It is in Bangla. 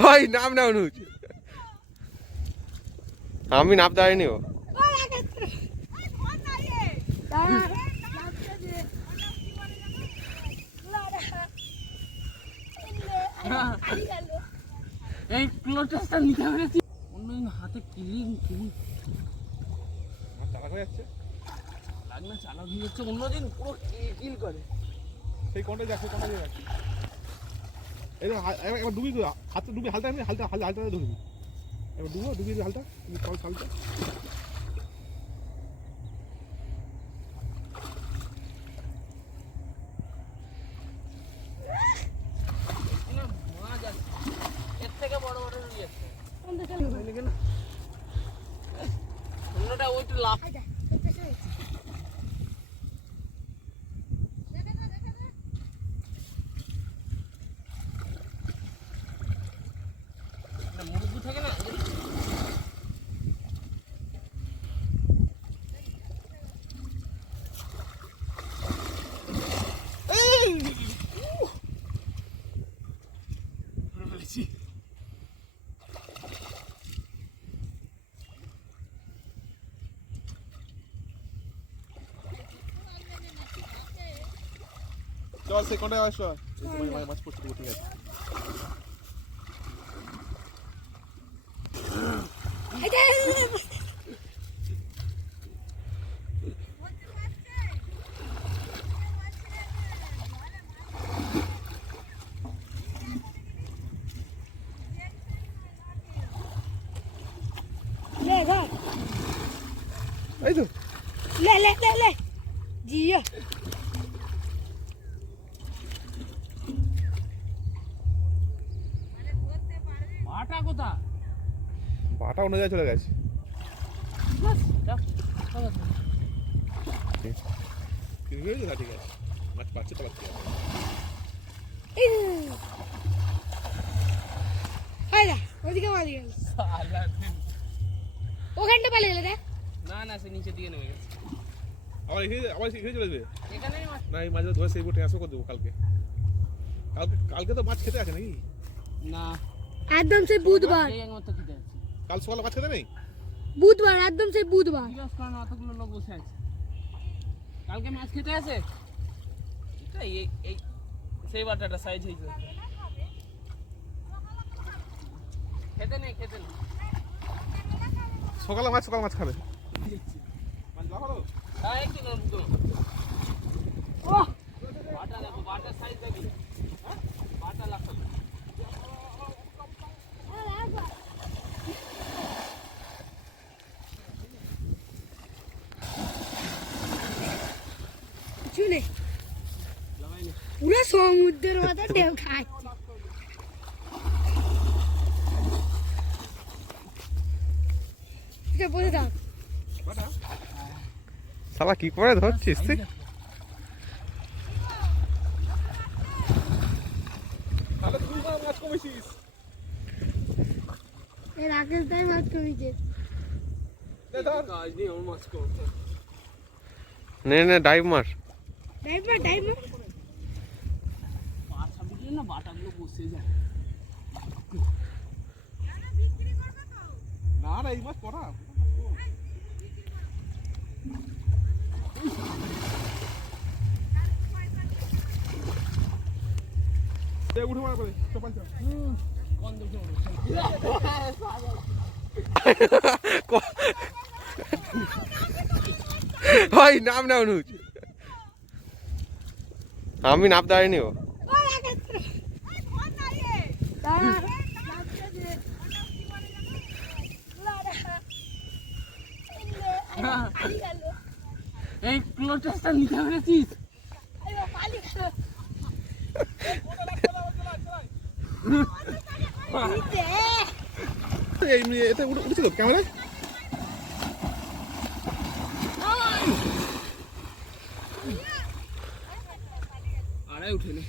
ভাই নাম নাও নুজ আমি নাপ দাঁড়িয়ে ও এই ক্লোটাসটা নিতে পেরেছি অন্য হাতে কিলিং চালাক হয়ে যাচ্ছে লাগনা চালাক হয়ে যাচ্ছে অন্যদিন পুরো কিল করে সেই কোনটা যাচ্ছে কোনটা যাচ্ছে এই এবার ডুবি হাতে ডুবি হালটা আমি হালটা হালটা ঢুকবি এবার ডুবি হালটা তুমি চল হালটা এর থেকে বড় বড় রুই আছে অন্যটা ওইটা লাফ মুরগি থাকে না চল সেই কোনটা আসো মাছ পড়তে ঠিক আছে এই তো ले जिया বাটা কোথা বাটা অন্য জায়গায় চলে গেছে ঠিক আছে মাছ পাচ্ছে তো পাচ্ছে আয়দা ওদিকে মারি গেল ওখানটা পালিয়ে গেল রে না না সে নিচে দিকে নেমে গেছে আবার এখানে চলে যাবে এখানেই মাছ না এই মাছ ধরে সেই বোটে আসো করে দেবো কালকে তো মাছ খেতে আছে নাকি না একদম সেই বুধবার এই মতো খেতে আছে কাল সকালে মাছ খেতে নেই বুধবার একদম সেই বুধবার জিজ্ঞাস করেন অতগুলো লোক বসে আছে কালকে মাছ খেতে আছে এই সেই বাটাটা সাইজ হয়েছে খেতে নেই সকালে মাছ খাবে মাছ লাগালো হ্যাঁ একটু না বাটা দেখো বাটার সাইজ দেখি হ্যাঁ বাটা লাগালো শুনে পুরো সমুদ্রের মতো ঢেউ খাচ্ছে বসে থাক শালা কি করে ধরছিস তুই মাছ কমেছিস এই রাকেশ তাই মাছ কমিছে কাজ নেই আমার মাছ কম নে ডাইভ মার বাটা বুঝলি না বাটাগুলো বসে যায় না এই মাছ পড়া উঠে মারা করে ভাই নাম নাও নুজ আমি নাপ দাঁড়িয়ে ও এই ক্লোটাসটা নিতে পেরেছিস এতে উঠেছিল ক্যামেরা আড়াই উঠে না